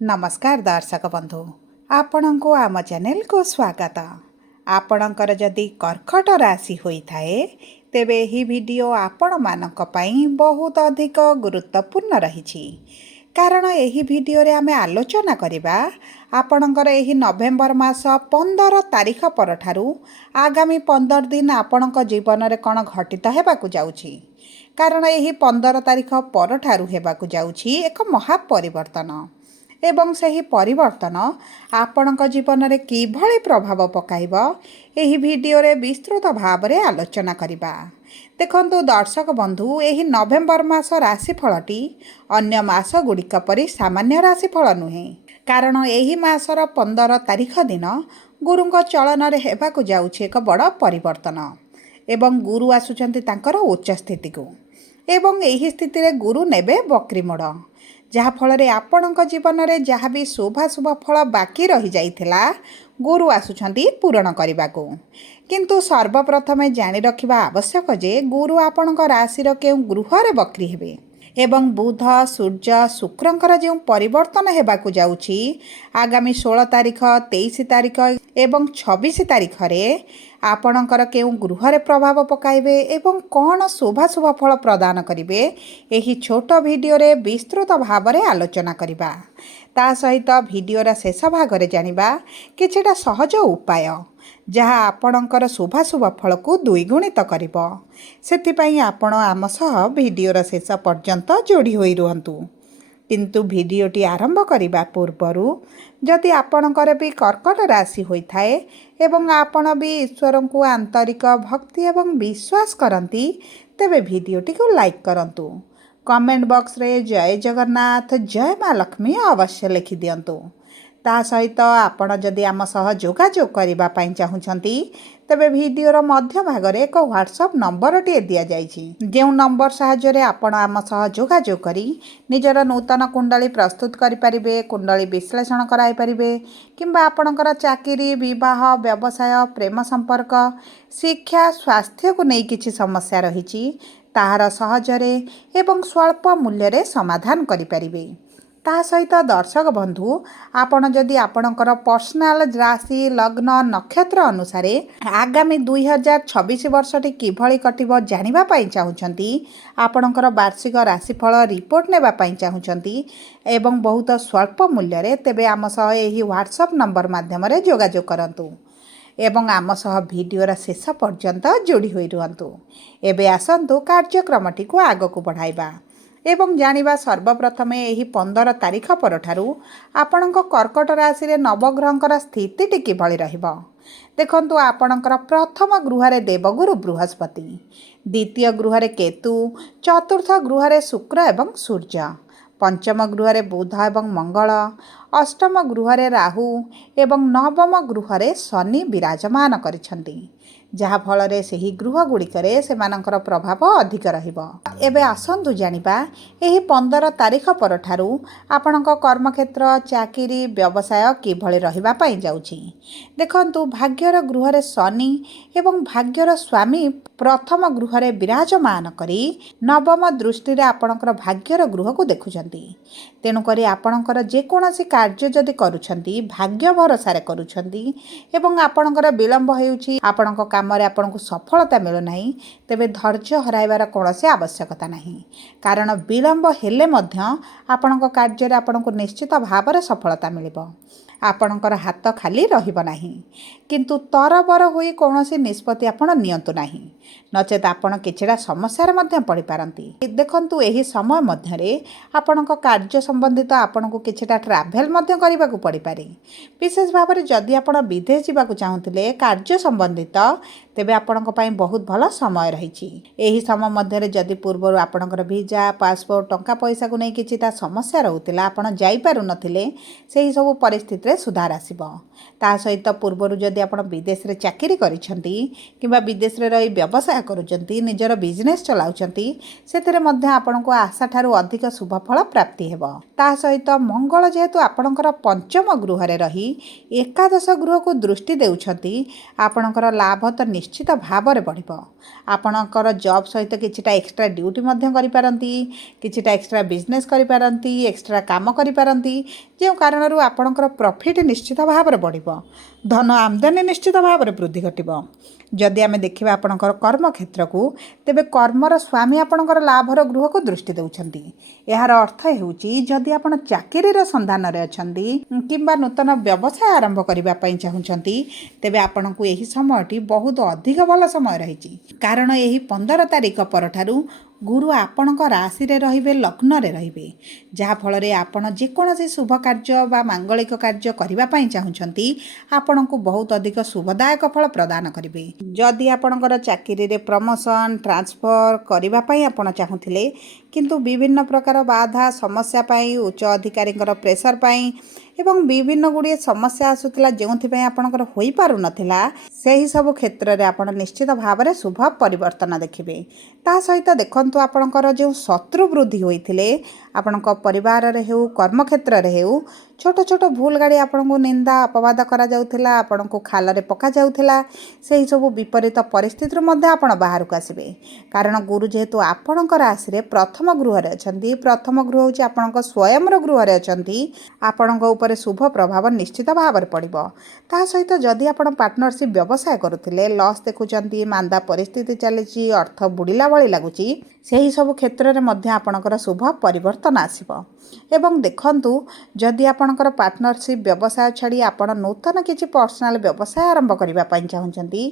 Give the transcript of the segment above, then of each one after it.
नमस्कार दर्शक बंधु आपण को आम चैनल को स्वागत। आपणकर जदि कर्कट राशि होइथाए तेबे ही वीडियो आपण मानक पई बहुत अधिक गुरुत्वपूर्ण रही। कारण यही वीडियो रे आमे आलोचना करिबा आपणकर एही नवेम्बर मास 15 तारिख परठारु आगामी 15 दिन आपणक जीवन रे कोन घटित हेबाकु जाउछि। कारण यही 15 तारिख परठारु हेबाकु जाउछि एक महापरिवर्तन एवं सही परिवर्तन आपणक जीवन में किभली प्रभाव पकाइब एही वीडियो रे विस्तृत भाव में आलोचना करिबा। देखंतु दर्शक बंधु एही नवेम्बर मास राशिफलटी अन्य मास गुड़िक परि सामान्य राशिफल नुहे। कारण एही मासर 15 तारिख दिन गुरुंक चलन रे हेबाकु जाउछि एक बड़ परिवर्तन एवं गुरु आसुचंती तांकर उच्च स्थिति को एवं एही स्थिति रे गुरु नेबे बक्री मोड़ जहाँ फल आपणक जीवन में जहाँ भी शुभाशुभ फल बाकी रही जाइथिला गुरु आसुछंती पूरण करने को। किंतु सर्वप्रथमे जानी रखिबा आवश्यक जे गुरु आपणक राशि के गृह रे बक्री हेबे एवं बुध सूर्य शुक्रंकर जो परिवर्तन हेबाकु जाउछि आगामी 16 तारिख 23 तारिख एवं 26 तारिख रे आपणकर केउ गृह रे प्रभाव पकाइबे एवं कौन शुभाशुभ फल प्रदान करिवे एही छोट वीडियो रे विस्तृत भाव रे आलोचना करिबा। ता सहित वीडियो रा शेष भाग रे जानिबा किछटा सहज उपाय जहाँ आपणकर शुभाशुभ फल को द्विगुणित करिबो। सेथिपई आपण आम सह वीडियो रा शेष पर्यंत जोड़ी होई रुहंतु। किंतु वीडियोटी आरंभ करने पूर्वरु जदि आपणकर भी कर्कट राशि होइथाए एवं आपण भी ईश्वर को आंतरिक भक्ति एवं विश्वास करती तेबे वीडियोटी को लाइक करंतु। कमेंट बॉक्स रे जय जगन्नाथ जय माँ लक्ष्मी अवश्य लिखि दियंतु। ता सहित आपण जदि आम सह जोगाजोग करबा पई चाहुछंती तबे वीडियोर मध्य भाग रे एक व्हाट्सएप नंबर टी दिया जाइछि जेउ नंबर सहायता रे आपण आम सह जोगाजोग करी निजर नूतन कुंडली प्रस्तुत करि परिबे, कुंडली विश्लेषण कराई परिबे किंबा आपणकर चाकरी विवाह व्यवसाय प्रेम संपर्क शिक्षा स्वास्थ्य को नहीं किछि समस्या रहिछि ताहार सहजरे एवं स्वल्प मूल्य रे समाधान करि परिबे। ता सहित दर्शक बंधु आपण जदि आपणकर पर्सनाल राशि लग्न नक्षत्र अनुसार आगामी 2026 वर्षटी किभली कटिब जानिबा पई चाहुछंती आपणकर वार्षिक राशिफल रिपोर्ट नेबा पई चाहुछंती एवं बहुत स्वल्प मूल्य रे तेबे आम सह एही व्हाट्सएप नंबर माध्यम रे जोगाजोग करंतु एवं आम सह वीडियोर शेष पर्यंत जोड़ी होई रुहंतु। एबे आसंतु कार्यक्रमटी को आगकु बढ़ाइबा एवं जानिबा सर्वप्रथमे एही 15 तारिख परठारु आपणक कर्कट राशि रे नवग्रहंकर स्थिति किभली रहिबो। देखंतु आपणकर प्रथम गृह रे देवगुरु बृहस्पति, द्वितीय गृह रे केतु, चतुर्थ गृह रे शुक्र एवं सूर्य, पंचम गृह रे बुध एवं मंगल, अष्टम गृह रे राहु एवं नवम गृह रे शनि विराजमान करिसंती जहा फल रे सही गृह गुड़िकरे सेमानकर प्रभाव अधिक रहिबो। एबे आसंतु जानिबा एही 15 तारिख परठारु आपणक कर्मक्षेत्र चाकरी व्यवसाय किभली रहिबा पई जाउछि। देखंतु भाग्यर गृह रे शनि एवं भाग्यर स्वामी प्रथम गृह रे विराजमान करी नवम दृष्टि रे आपणकर भाग्यर गृह को देखुछंती। तेणु करी आपणकर जे कोनोसी कार्य जदि करूछंती भाग्य भरोसा रे करूछंती एवं आपणकर विलंब हेउछि आपणक काम रे आपनको सफलता मिलु नाही तेबे धैर्य हराइबार कोनोसी आवश्यकता नाही। कारण विलंब हेले मध्य आपणक कार्य रे आपनको निश्चित भाव रे सफलता मिलिबो। आपणकर हाथ खाली रहिबो नाही किंतु तरबर होई कोनोसी निष्पत्ति आपण नियंतु नाही नचेत आपण किछड़ा समस्या मध्य पड़ी पारंती। देखंतु एही समय मध्य रे आपणक कार्य संबंधित आपनको किछड़ा ट्रैवल मध्य करिबाकू पड़ी पारे। विशेष भाव में जदि आपण विदेश जाबाकू चाहुतिले कार्य संबंधित तेबे आपणक पई बहुत भल समय रहिछि। एही समय मध्य रे जदि पूर्व आपणकर वीजा पासपोर्ट टंका पैसा को नै किछिटा समस्या रहउतिला आपण जाई पारु नथिले सेही सब परिस्थिति ରେ ସୁଧାର ଆସିବ। ତା ସହିତ ପୂର୍ବରୁ ଯଦି ଆପଣ ବିଦେଶରେ ଚାକିରି କରିଛନ୍ତି କିମ୍ବା ବିଦେଶରେ ରହି ବ୍ୟବସାୟ କରୁଛନ୍ତି, ନିଜର ବିଜନେସ୍ ଚଲାଉଛନ୍ତି, ସେଥିରେ ମଧ୍ୟ ଆପଣଙ୍କୁ ଆଶାଠାରୁ ଅଧିକ ଶୁଭଫଳ ପ୍ରାପ୍ତି ହେବ। ତା ସହିତ ମଙ୍ଗଳ ଯେହେତୁ ଆପଣଙ୍କର ପଞ୍ଚମ ଗୃହରେ ରହି ଏକାଦଶ ଗୃହକୁ ଦୃଷ୍ଟି ଦେଉଛନ୍ତି, ଆପଣଙ୍କର ଲାଭ ତ ନିଶ୍ଚିତ ଭାବରେ ବଢ଼ିବ। ଆପଣଙ୍କର ଜବ୍ ସହିତ କିଛିଟା ଏକ୍ସଟ୍ରା ଡ୍ୟୁଟି ମଧ୍ୟ କରିପାରନ୍ତି, କିଛିଟା ଏକ୍ସଟ୍ରା ବିଜନେସ୍ କରିପାରନ୍ତି, ଏକ୍ସଟ୍ରା କାମ କରିପାରନ୍ତି, ଯେଉଁ କାରଣରୁ ଆପଣଙ୍କର ପ୍ରଫିଟ୍ ନିଶ୍ଚିତ ଭାବରେ ବଢ଼ିବ, ଧନ ଆମଦାନୀ ନିଶ୍ଚିତ ଭାବରେ ବୃଦ୍ଧି ଘଟିବ। ଯଦି ଆମେ ଦେଖିବା ଆପଣଙ୍କର କର୍ମକ୍ଷେତ୍ରକୁ, ତେବେ କର୍ମର ସ୍ୱାମୀ ଆପଣଙ୍କର ଲାଭର ଗୃହକୁ ଦୃଷ୍ଟି ଦେଉଛନ୍ତି। ଏହାର ଅର୍ଥ ହେଉଛି ଯଦି ଆପଣ ଚାକିରିର ସନ୍ଧାନରେ ଅଛନ୍ତି କିମ୍ବା ନୂତନ ବ୍ୟବସାୟ ଆରମ୍ଭ କରିବା ପାଇଁ ଚାହୁଁଛନ୍ତି, ତେବେ ଆପଣଙ୍କୁ ଏହି ସମୟଟି ବହୁତ ଅଧିକ ଭଲ ସମୟ ରହିଛି। କାରଣ ଏହି 15 ତାରିଖ ପରଠାରୁ ଗୁରୁ ଆପଣଙ୍କ ରାଶିରେ ରହିବେ, ଲଗ୍ନରେ ରହିବେ, ଯାହାଫଳରେ ଆପଣ ଯେକୌଣସି ଶୁଭ କାର୍ଯ୍ୟ ବା ମାଙ୍ଗଳିକ କାର୍ଯ୍ୟ କରିବା ପାଇଁ ଚାହୁଁଛନ୍ତି, ଆପଣଙ୍କୁ ବହୁତ ଅଧିକ ଶୁଭଦାୟକ ଫଳ ପ୍ରଦାନ କରିବେ। ଯଦି ଆପଣଙ୍କର ଚାକିରିରେ ପ୍ରମୋସନ୍, ଟ୍ରାନ୍ସଫର କରିବା ପାଇଁ ଆପଣ ଚାହୁଁଥିଲେ, କିନ୍ତୁ ବିଭିନ୍ନ ପ୍ରକାର ବାଧା ସମସ୍ୟା ପାଇଁ, ଉଚ୍ଚ ଅଧିକାରୀଙ୍କର ପ୍ରେସର ପାଇଁ ଏବଂ ବିଭିନ୍ନ ଗୁଡ଼ିଏ ସମସ୍ୟା ଆସୁଥିଲା ଯେଉଁଥିପାଇଁ ଆପଣଙ୍କର ହୋଇପାରୁନଥିଲା, ସେହି ସବୁ କ୍ଷେତ୍ରରେ ଆପଣ ନିଶ୍ଚିତ ଭାବରେ ଶୁଭ ପରିବର୍ତ୍ତନ ଦେଖିବେ। ତା ସହିତ ଦେଖନ୍ତୁ ଆପଣଙ୍କର ଯେଉଁ ଶତ୍ରୁ ବୃଦ୍ଧି ହୋଇଥିଲେ, ଆପଣଙ୍କ ପରିବାରରେ ହେଉ, କର୍ମକ୍ଷେତ୍ରରେ ହେଉ, ଛୋଟ ଛୋଟ ଭୁଲ ଗାଡ଼ି ଆପଣଙ୍କୁ ନିନ୍ଦା ଅପବାଦ କରାଯାଉଥିଲା, ଆପଣଙ୍କୁ ଖାଲରେ ପକାଯାଉଥିଲା, ସେହି ସବୁ ବିପରୀତ ପରିସ୍ଥିତିରୁ ମଧ୍ୟ ଆପଣ ବାହାରକୁ ଆସିବେ। କାରଣ ଗୁରୁ ଯେହେତୁ ଆପଣଙ୍କ ରାଶିରେ ପ୍ରଥମ ଗୃହରେ ଅଛନ୍ତି, ପ୍ରଥମ ଗୃହ ହେଉଛି ଆପଣଙ୍କ ସ୍ୱୟଂର ଗୃହରେ ଅଛନ୍ତି, ଆପଣଙ୍କ ଉପରେ ଶୁଭ ପ୍ରଭାବ ନିଶ୍ଚିତ ଭାବରେ ପଡ଼ିବ। ତା ସହିତ ଯଦି ଆପଣ ପାର୍ଟନରସିପ୍ ବ୍ୟବସାୟ କରୁଥିଲେ, ଲସ୍ ଦେଖୁଛନ୍ତି, ମାନ୍ଦା ପରିସ୍ଥିତି ଚାଲିଛି, ଅର୍ଥ ବୁଡ଼ିଲା ଭଳି ଲାଗୁଛି, ସେହି ସବୁ କ୍ଷେତ୍ରରେ ମଧ୍ୟ ଆପଣଙ୍କର ଶୁଭ ପରିବର୍ତ୍ତନ ଆସିବ। ଏବଂ ଦେଖନ୍ତୁ, ଯଦି ଆପଣଙ୍କର ପାର୍ଟନରସିପ୍ ବ୍ୟବସାୟ ଛାଡ଼ି ଆପଣ ନୂତନ କିଛି ପର୍ସନାଲ ବ୍ୟବସାୟ ଆରମ୍ଭ କରିବା ପାଇଁ ଚାହୁଁଛନ୍ତି,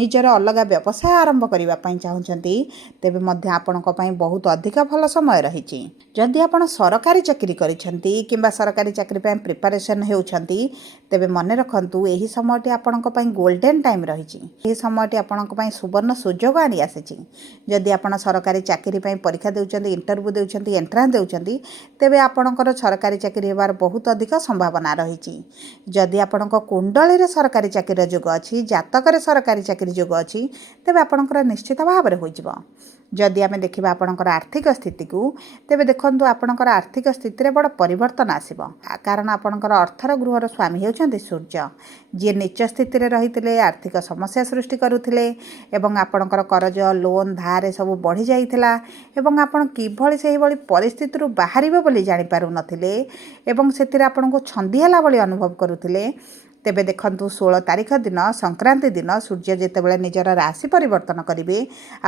ନିଜର ଅଲଗା ବ୍ୟବସାୟ ଆରମ୍ଭ କରିବା ପାଇଁ ଚାହୁଁଛନ୍ତି, ତେବେ ମଧ୍ୟ ଆପଣଙ୍କ ପାଇଁ ବହୁତ ଅଧିକ ଭଲ ସମୟ ରହିଛି। ଯଦି ଆପଣ ସରକାରୀ ଚାକିରି କରିଛନ୍ତି କିମ୍ବା ସରକାରୀ ଚାକିରି ପାଇଁ ପ୍ରିପାରେସନ୍ ହେଉଛନ୍ତି, ତେବେ ମନେ ରଖନ୍ତୁ ଏହି ସମୟଟି ଆପଣଙ୍କ ପାଇଁ ଗୋଲ୍ଡେନ୍ ଟାଇମ୍ ରହିଛି। ଏହି ସମୟଟି ଆପଣଙ୍କ ପାଇଁ ସୁବର୍ଣ୍ଣ ସୁଯୋଗ ଆଣି ଆସିଛି। ଯଦି ଆପଣ ସରକାରୀ ଚାକିରି ପାଇଁ ପରୀକ୍ଷା ଦେଉଛନ୍ତି, ଇଣ୍ଟରଭ୍ୟୁ ଦେଉଛନ୍ତି, ଏଣ୍ଟ୍ରାନ୍ସ ଦେଉଛନ୍ତି, ତେବେ ଆପଣଙ୍କର ସରକାରୀ ଚାକିରି ହେବାର ବହୁତ ଅଧିକ ସମ୍ଭାବନା ରହିଛି। ଯଦି ଆପଣଙ୍କ କୁଣ୍ଡଳୀରେ ସରକାରୀ ଚାକିରିର ଯୋଗ ଅଛି, ଜାତକରେ ସରକାରୀ ଚାକିରି ଯୋଗ ଅଛି, ତେବେ ଆପଣଙ୍କର ନିଶ୍ଚିତ ଭାବରେ ହୋଇଯିବ। ଯଦି ଆମେ ଦେଖିବା ଆପଣଙ୍କର ଆର୍ଥିକ ସ୍ଥିତିକୁ, ତେବେ ଦେଖନ୍ତୁ ଆପଣଙ୍କର ଆର୍ଥିକ ସ୍ଥିତିରେ ବଡ଼ ପରିବର୍ତ୍ତନ ଆସିବ। କାରଣ ଆପଣଙ୍କର ଅର୍ଥର ଗୃହର ସ୍ୱାମୀ ହେଉଛନ୍ତି ସୂର୍ଯ୍ୟ, ଯିଏ ନିଚ ସ୍ଥିତିରେ ରହିଥିଲେ, ଆର୍ଥିକ ସମସ୍ୟା ସୃଷ୍ଟି କରୁଥିଲେ ଏବଂ ଆପଣଙ୍କର କରଜ, ଲୋନ୍, ଧାର ସବୁ ବଢ଼ିଯାଇଥିଲା ଏବଂ ଆପଣ କିଭଳି ସେହିଭଳି ପରିସ୍ଥିତିରୁ ବାହାରିବେ ବୋଲି ଜାଣିପାରୁନଥିଲେ ଏବଂ ସେଥିରେ ଆପଣଙ୍କୁ ଛନ୍ଦି ହେଲା ଭଳି ଅନୁଭବ କରୁଥିଲେ। ତେବେ ଦେଖନ୍ତୁ 16 ତାରିଖ ଦିନ, ସଂକ୍ରାନ୍ତି ଦିନ, ସୂର୍ଯ୍ୟ ଯେତେବେଳେ ନିଜର ରାଶି ପରିବର୍ତ୍ତନ କରିବେ,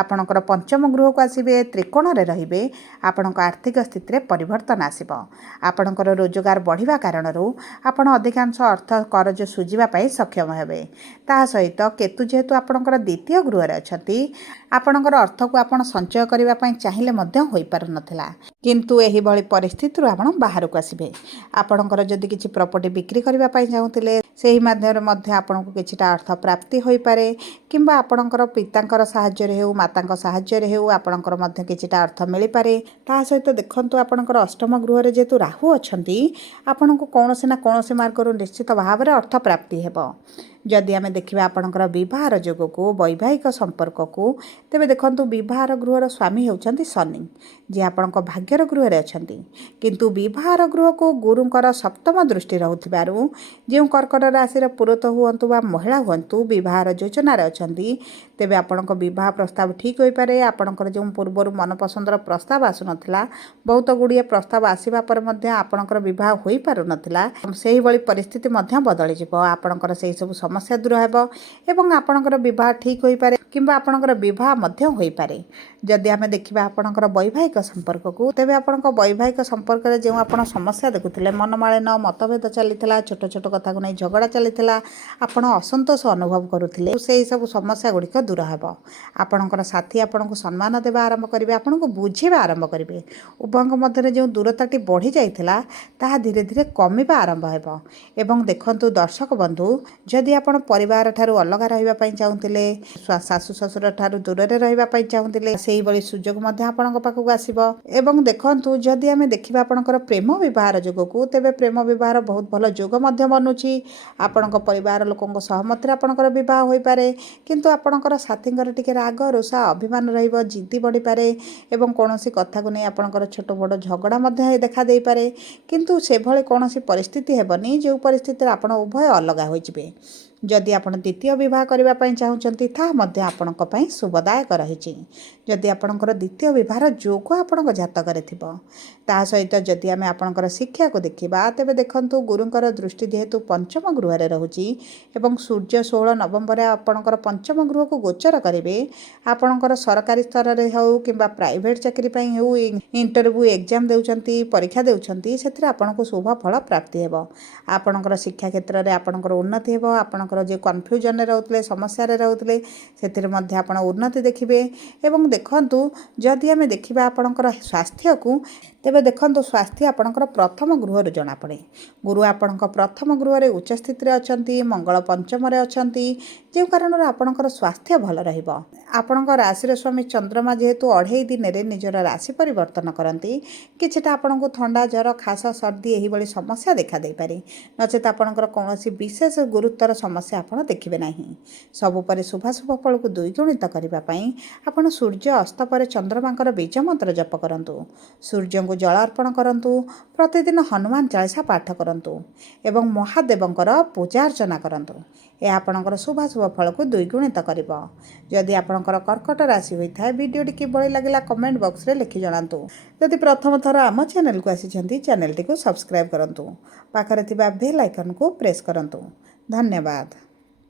ଆପଣଙ୍କର ପଞ୍ଚମ ଗୃହକୁ ଆସିବେ, ତ୍ରିକୋଣରେ ରହିବେ, ଆପଣଙ୍କ ଆର୍ଥିକ ସ୍ଥିତିରେ ପରିବର୍ତ୍ତନ ଆସିବ। ଆପଣଙ୍କର ରୋଜଗାର ବଢ଼ିବା କାରଣରୁ ଆପଣ ଅଧିକାଂଶ ଅର୍ଥ କରଜ ଶୁଝିବା ପାଇଁ ସକ୍ଷମ ହେବେ। ତାହା ସହିତ କେତୁ ଯେହେତୁ ଆପଣଙ୍କର ଦ୍ୱିତୀୟ ଗୃହରେ ଅଛନ୍ତି, ଆପଣଙ୍କର ଅର୍ଥକୁ ଆପଣ ସଞ୍ଚୟ କରିବା ପାଇଁ ଚାହିଁଲେ ମଧ୍ୟ ହୋଇପାରୁନଥିଲା, କିନ୍ତୁ ଏହିଭଳି ପରିସ୍ଥିତିରୁ ଆପଣ ବାହାରକୁ ଆସିବେ। ଆପଣଙ୍କର ଯଦି କିଛି ପ୍ରପର୍ଟି ବିକ୍ରି କରିବା ପାଇଁ ଚାହୁଁଥିଲେ, ସେହି ମାଧ୍ୟମରେ ମଧ୍ୟ ଆପଣଙ୍କୁ କିଛିଟା ଅର୍ଥ ପ୍ରାପ୍ତି ହୋଇପାରେ କିମ୍ବା ଆପଣଙ୍କର ପିତାଙ୍କର ସାହାଯ୍ୟରେ ହେଉ, ମାତାଙ୍କ ସାହାଯ୍ୟରେ ହେଉ, ଆପଣଙ୍କର ମଧ୍ୟ କିଛିଟା ଅର୍ଥ ମିଳିପାରେ। ତା ସହିତ ଦେଖନ୍ତୁ ଆପଣଙ୍କର ଅଷ୍ଟମ ଗୃହରେ ଯେହେତୁ ରାହୁ ଅଛନ୍ତି, ଆପଣଙ୍କୁ କୌଣସି ନା କୌଣସି ମାର୍ଗରୁ ନିଶ୍ଚିତ ଭାବରେ ଅର୍ଥ ପ୍ରାପ୍ତି ହେବ। ଯଦି ଆମେ ଦେଖିବା ଆପଣଙ୍କର ବିବାହର ଯୋଗକୁ, ବୈବାହିକ ସମ୍ପର୍କକୁ, ତେବେ ଦେଖନ୍ତୁ ବିବାହର ଗୃହର ସ୍ୱାମୀ ହେଉଛନ୍ତି ଶନି, ଯିଏ ଆପଣଙ୍କ ଭାଗ୍ୟର ଗୃହରେ ଅଛନ୍ତି। କିନ୍ତୁ ବିବାହର ଗୃହକୁ ଗୁରୁଙ୍କର ସପ୍ତମ ଦୃଷ୍ଟି ରହୁଥିବାରୁ ଯେଉଁ କର୍କଟ ରାଶିର ପୁରୁଷ ହୁଅନ୍ତୁ ବା ମହିଳା ହୁଅନ୍ତୁ ବିବାହର ଯୋଜନାରେ ଅଛନ୍ତି, ତେବେ ଆପଣଙ୍କ ବିବାହ ପ୍ରସ୍ତାବ ଠିକ୍ ହୋଇପାରେ। ଆପଣଙ୍କର ଯେଉଁ ପୂର୍ବରୁ ମନପସନ୍ଦର ପ୍ରସ୍ତାବ ଆସୁନଥିଲା, ବହୁତ ଗୁଡ଼ିଏ ପ୍ରସ୍ତାବ ଆସିବା ପରେ ମଧ୍ୟ ଆପଣଙ୍କର ବିବାହ ହୋଇପାରୁନଥିଲା, ସେହିଭଳି ପରିସ୍ଥିତି ମଧ୍ୟ ବଦଳିଯିବ। ଆପଣଙ୍କର ସେହି ସବୁ ସମସ୍ୟା ଦୂର ହେବ ଏବଂ ଆପଣଙ୍କର ବିବାହ ଠିକ୍ ହୋଇପାରେ କିମ୍ବା ଆପଣଙ୍କର ବିବାହ ମଧ୍ୟ ହୋଇପାରେ। ଯଦି ଆମେ ଦେଖିବା ଆପଣଙ୍କର ବୈବାହିକ ସମ୍ପର୍କକୁ, ତେବେ ଆପଣଙ୍କ ବୈବାହିକ ସମ୍ପର୍କରେ ଯେଉଁ ଆପଣ ସମସ୍ୟା ଦେଖୁଥିଲେ, ମନମାଳିନ, ମତଭେଦ ଚାଲିଥିଲା, ଛୋଟ ଛୋଟ କଥାକୁ ନେଇ ଝଗଡ଼ା ଚାଲିଥିଲା, ଆପଣ ଅସନ୍ତୋଷ ଅନୁଭବ କରୁଥିଲେ, ସେହି ସବୁ ସମସ୍ୟା ଗୁଡ଼ିକ ଦୂର ହେବ। ଆପଣଙ୍କର ସାଥୀ ଆପଣଙ୍କୁ ସମ୍ମାନ ଦେବା ଆରମ୍ଭ କରିବେ, ଆପଣଙ୍କୁ ବୁଝିବା ଆରମ୍ଭ କରିବେ। ଉଭୟଙ୍କ ମଧ୍ୟରେ ଯେଉଁ ଦୂରତାଟି ବଢ଼ି ଯାଇଥିଲା, ତାହା ଧୀରେ ଧୀରେ କମିବା ଆରମ୍ଭ ହେବ। ଏବଂ ଦେଖନ୍ତୁ ଦର୍ଶକ ବନ୍ଧୁ, ଯଦି ଆପଣ ପରିବାର ଠାରୁ ଅଲଗା ରହିବା ପାଇଁ ଚାହୁଁଥିଲେ, ଶାଶୁ ଶ୍ୱଶୁର ଠାରୁ ଦୂରରେ ରହିବା ପାଇଁ ଚାହୁଁଥିଲେ, ସେଇଭଳି ସୁଯୋଗ ମଧ୍ୟ ଆପଣଙ୍କ ପାଖକୁ ଆସିବ। ଏବଂ ଦେଖନ୍ତୁ, ଯଦି ଆମେ ଦେଖିବା ଆପଣଙ୍କର ପ୍ରେମ ବିବାହର ଯୋଗକୁ, ତେବେ ପ୍ରେମ ବିବାହର ବହୁତ ଭଲ ଯୋଗ ମଧ୍ୟ ବନୁଛି। ଆପଣଙ୍କ ପରିବାର ଲୋକଙ୍କ ସହମତିରେ ଆପଣଙ୍କର ବିବାହ ହୋଇପାରେ, କିନ୍ତୁ ଆପଣଙ୍କର ସାଥୀଙ୍କର ଟିକେ ରାଗ ରୁଷା ଅଭିମାନ ରହିବ, ଜିଦି ବଢ଼ିପାରେ ଏବଂ କୌଣସି କଥାକୁ ନେଇ ଆପଣଙ୍କର ଛୋଟ ବଡ଼ ଝଗଡ଼ା ମଧ୍ୟ ଦେଖା ଦେଇପାରେ। କିନ୍ତୁ ସେଭଳି କୌଣସି ପରିସ୍ଥିତି ହେବନି ଯେଉଁ ପରିସ୍ଥିତିରେ ଆପଣ ଉଭୟ ଅଲଗା ହୋଇଯିବେ। ଯଦି ଆପଣ ଦ୍ୱିତୀୟ ବିବାହ କରିବା ପାଇଁ ଚାହୁଁଛନ୍ତି, ତାହା ମଧ୍ୟ ଆପଣଙ୍କ ପାଇଁ ଶୁଭଦାୟକ ରହିଛି। ଯଦି ଆପଣଙ୍କର ଦ୍ୱିତୀୟ ବିବାହର ଯୋଗ ଆପଣଙ୍କ ଜାତକରେ ଥିବ, ତା ସହିତ ଯଦି ଆମେ ଆପଣଙ୍କର ଶିକ୍ଷାକୁ ଦେଖିବା, ତେବେ ଦେଖନ୍ତୁ ଗୁରୁଙ୍କର ଦୃଷ୍ଟି ଯେହେତୁ ପଞ୍ଚମ ଗୃହରେ ରହୁଛି ଏବଂ ସୂର୍ଯ୍ୟ 16 ନଭେମ୍ବରରେ ଆପଣଙ୍କର ପଞ୍ଚମ ଗୃହକୁ ଗୋଚର କରିବେ, ଆପଣଙ୍କର ସରକାରୀ ସ୍ତରରେ ହେଉ କିମ୍ବା ପ୍ରାଇଭେଟ୍ ଚାକିରି ପାଇଁ ହେଉ, ଇଣ୍ଟରଭ୍ୟୁ ଏକ୍ଜାମ୍ ଦେଉଛନ୍ତି, ପରୀକ୍ଷା ଦେଉଛନ୍ତି, ସେଥିରେ ଆପଣଙ୍କୁ ଶୁଭ ଫଳ ପ୍ରାପ୍ତି ହେବ। ଆପଣଙ୍କର ଶିକ୍ଷା କ୍ଷେତ୍ରରେ ଆପଣଙ୍କର ଉନ୍ନତି ହେବ। ଆପଣଙ୍କର ଯେ କନଫ୍ୟୁଜନରେ ରହୁଥିଲେ, ସମସ୍ୟାରେ ରହୁଥିଲେ, ସେଥିରେ ମଧ୍ୟ ଆପଣ ଉନ୍ନତି ଦେଖିବେ। ଏବଂ ଦେଖନ୍ତୁ, ଯଦି ଆମେ ଦେଖିବା ଆପଣଙ୍କର ସ୍ୱାସ୍ଥ୍ୟକୁ, ତେବେ ଦେଖନ୍ତୁ ସ୍ୱାସ୍ଥ୍ୟ ଆପଣଙ୍କର ପ୍ରଥମ ଗୃହରୁ ଜଣାପଡ଼େ। ଗୁରୁ ଆପଣଙ୍କ ପ୍ରଥମ ଗୃହରେ ଉଚ୍ଚ ସ୍ଥିତିରେ ଅଛନ୍ତି, ମଙ୍ଗଳ ପଞ୍ଚମରେ ଅଛନ୍ତି, ଯେଉଁ କାରଣରୁ ଆପଣଙ୍କର ସ୍ୱାସ୍ଥ୍ୟ ଭଲ ରହିବ। ଆପଣଙ୍କ ରାଶିର ସ୍ୱାମୀ ଚନ୍ଦ୍ରମା ଯେହେତୁ 2.5 ଦିନରେ ନିଜର ରାଶି ପରିବର୍ତ୍ତନ କରନ୍ତି, କିଛିଟା ଆପଣଙ୍କୁ ଥଣ୍ଡା, ଜ୍ୱର, ଖାସ, ସର୍ଦ୍ଦି ଏହିଭଳି ସମସ୍ୟା ଦେଖାଦେଇପାରେ। ନଚେତ୍ ଆପଣଙ୍କର କୌଣସି ବିଶେଷ ଗୁରୁତର ସମସ୍ୟା ଆପଣ ଦେଖିବେ ନାହିଁ। ସବୁପରେ ଶୁଭାଶୁଭ ଫଳକୁ ଦ୍ୱିଗୁଣିତ କରିବା ପାଇଁ ଆପଣ ସୂର୍ଯ୍ୟ ଅସ୍ତ ପରେ ଚନ୍ଦ୍ରମାଙ୍କର ବୀଜ ମନ୍ତ୍ର ଜପ କରନ୍ତୁ, ସୂର୍ଯ୍ୟଙ୍କୁ ଜଳ ଅର୍ପଣ କରନ୍ତୁ, ପ୍ରତିଦିନ ହନୁମାନ ଚାଳିସା ପାଠ କରନ୍ତୁ ଏବଂ ମହାଦେବଙ୍କର ପୂଜା ଅର୍ଚ୍ଚନା କରନ୍ତୁ। ଏହା ଆପଣଙ୍କର ଶୁଭାଶୁଭ ଫଳକୁ ଦ୍ୱିଗୁଣିତ କରିବ। ଯଦି ଆପଣଙ୍କର କର୍କଟ ରାଶି ହୋଇଥାଏ, ଭିଡ଼ିଓଟି କିଭଳି ଲାଗିଲା କମେଣ୍ଟ ବକ୍ସରେ ଲେଖି ଜଣାନ୍ତୁ। ଯଦି ପ୍ରଥମ ଥର ଆମ ଚ୍ୟାନେଲକୁ ଆସିଛନ୍ତି, ଚ୍ୟାନେଲଟିକୁ ସବସ୍କ୍ରାଇବ୍ କରନ୍ତୁ, ପାଖରେ ଥିବା ବେଲ୍ ଆଇକନ୍କୁ ପ୍ରେସ୍ କରନ୍ତୁ। ଧନ୍ୟବାଦ।